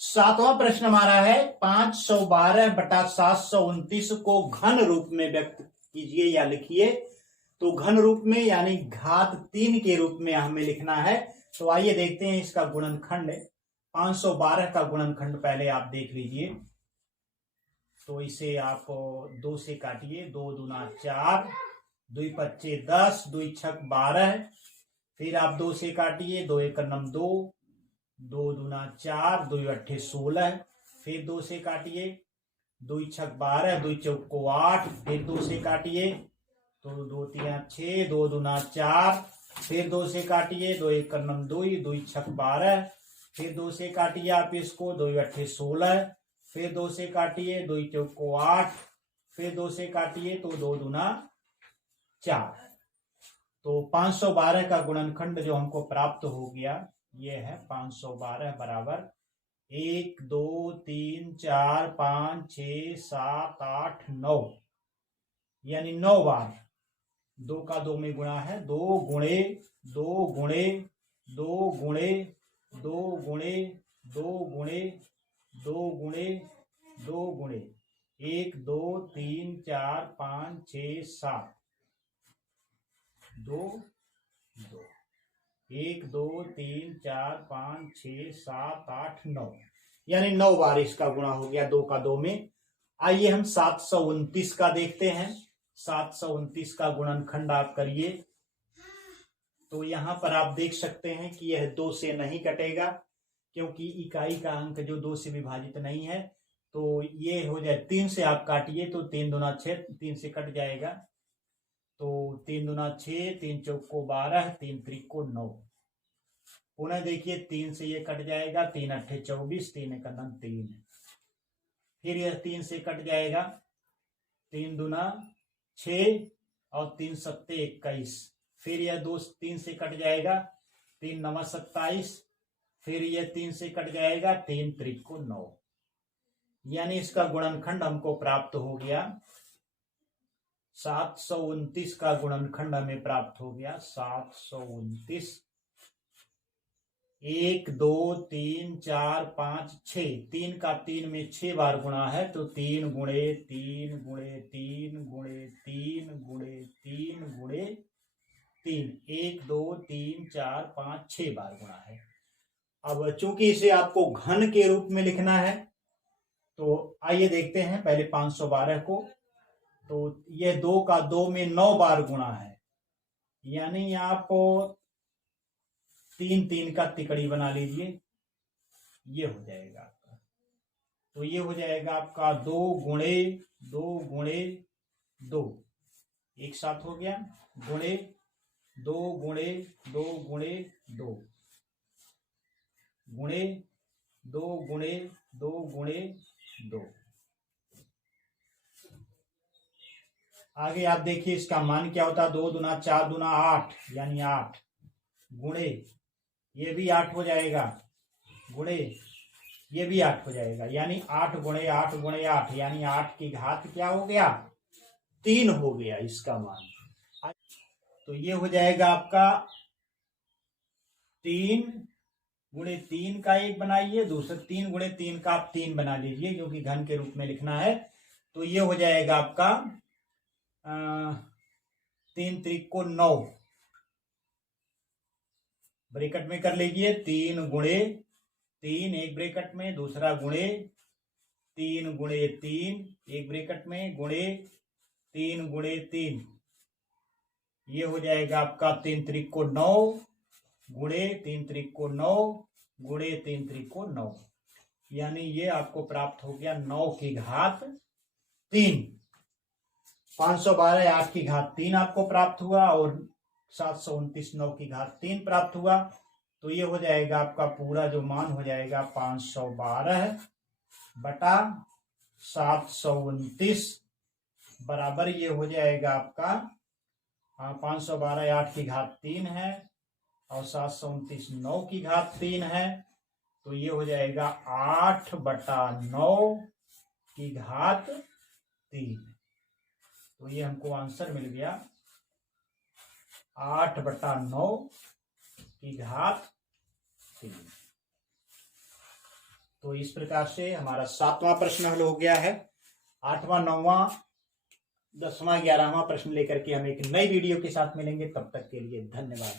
सातवां प्रश्न हमारा है 512/729 को घन रूप में व्यक्त कीजिए या लिखिए। तो घन रूप में यानी घात 3 के रूप में हमें लिखना है। तो आइए देखते हैं इसका गुणनखंड। 512 का गुणनखंड पहले आप देख लीजिए। तो इसे आप 2 से काटिए। 2 दूना 4, 2 पच्चे 10, 2 छक 12। फिर आप 2 से काटिए। 2 एक नम 2, 2 दूना 4, 2 अट्ठे 16। फिर 2 से काटिए। 2 छक 12, 2 चौको 8। फिर 2 से काटिए। तो 2 तिया 6, 2 दूना 4। फिर 2 से काटिए। 2 एक नम 2, 2 छक 12। फिर 2 से काटिए आप इसको। 2 अट्ठे 16। फिर 2 से काटिए। 2 चौको 8। फिर 2 से काटिए तो 2 दूना 4। तो 512 का गुणनखंड जो हमको प्राप्त हो गया ये है 512 बराबर 1 2 3 4 5 6 7 8 9 यानी 9 बार 2 का 2 में गुणा है। 2 गुणे 2 गुणे 2 गुणे 2 गुणे 2 गुणे 2 गुणे 2 गुणे 1 2 3 4 5 6 7 2 2 1 2 3 4 5 6 7 8 9 यानी 9 बार इसका गुणा हो गया 2 का 2 में। आइए हम 729 का देखते हैं। 729 का गुणनखंड आप करिए। तो यहां पर आप देख सकते हैं कि यह 2 से नहीं कटेगा क्योंकि इकाई का अंक जो 2 से विभाजित नहीं है। तो ये हो जाए 3 से आप काटिए तो 3 दूना 6, 3 से कट जाएगा। तो 3 दूना 6, 3 चौको 12, 3 त्रिको 9। पुनः देखिए 3 से ये कट जाएगा। 3 अट्ठे 24, 3 एक 3। फिर यह 3 से कट जाएगा। 3 दूना 6 और 3 सत्ते 21। फिर यह 2 3 से कट जाएगा। 3 नवा 27। फिर यह 3 से कट जाएगा। 3 त्रिको 9 यानी इसका गुणनखंड हमको प्राप्त हो गया। 729 का गुणनखंड हमें प्राप्त हो गया। 729 1 2 3 4 5 6 3 का 3 में 6 बार गुणा है। तो 3 गुणे 3 गुणे 3 गुणे 3 गुणे 3 गुणे 3 1 2 3 4 5 6 बार गुणा है। अब चूंकि इसे आपको घन के रूप में लिखना है तो आइए देखते हैं पहले 512 को। तो यह 2 का 2 में 9 बार गुणा है यानी आपको 3 3 का तिकड़ी बना लीजिए। ये हो जाएगा आपका। तो ये हो जाएगा आपका 2 गुणे 2 गुणे 2 एक साथ हो गया। गुणे 2 गुणे 2 गुणे 2 गुणे 2 गुणे 2 गुणे 2। आगे आप देखिए इसका मान क्या होता है। 2 दूना 4 दूना 8 यानी 8 गुणे ये भी 8 हो जाएगा। गुणे ये भी 8 हो जाएगा यानी 8 गुणे 8 गुणे 8 यानी 8 की घात क्या हो गया 3 हो गया इसका मान। तो ये हो जाएगा आपका 3 गुणे 3 का 1 बनाइए। दूसरा 3 गुणे 3 का आप 3 बना लीजिए क्योंकि घन के रूप में लिखना है। तो ये हो जाएगा आपका 3 त्रिको 9 ब्रैकेट में कर लीजिए। 3 गुणे 3 एक ब्रैकेट में, दूसरा गुणे 3 गुणे 3 एक ब्रैकेट में, गुणे 3 गुणे 3। ये हो जाएगा आपका 3 त्रिको 9 गुणे 3 त्रिको 9 गुणे 3 त्रिको 9 यानी ये आपको प्राप्त हो गया 9 की घात 3। 512 8 की घात 3 आपको प्राप्त हुआ और 729 9 की घात 3 प्राप्त हुआ। तो ये हो जाएगा आपका पूरा जो मान हो जाएगा 512 बटा 729 बराबर ये हो जाएगा आपका 512 8 की घात 3 है और 729 9 की घात 3 है। तो ये हो जाएगा 8 बटा 9 की घात 3। तो ये हमको आंसर मिल गया 8 बटा 9 की घात 3। तो इस प्रकार से हमारा 7वां प्रश्न हल हो गया है। 8वां, 9वां, 10वां, 11वां प्रश्न लेकर के हम एक नई वीडियो के साथ मिलेंगे। तब तक के लिए धन्यवाद।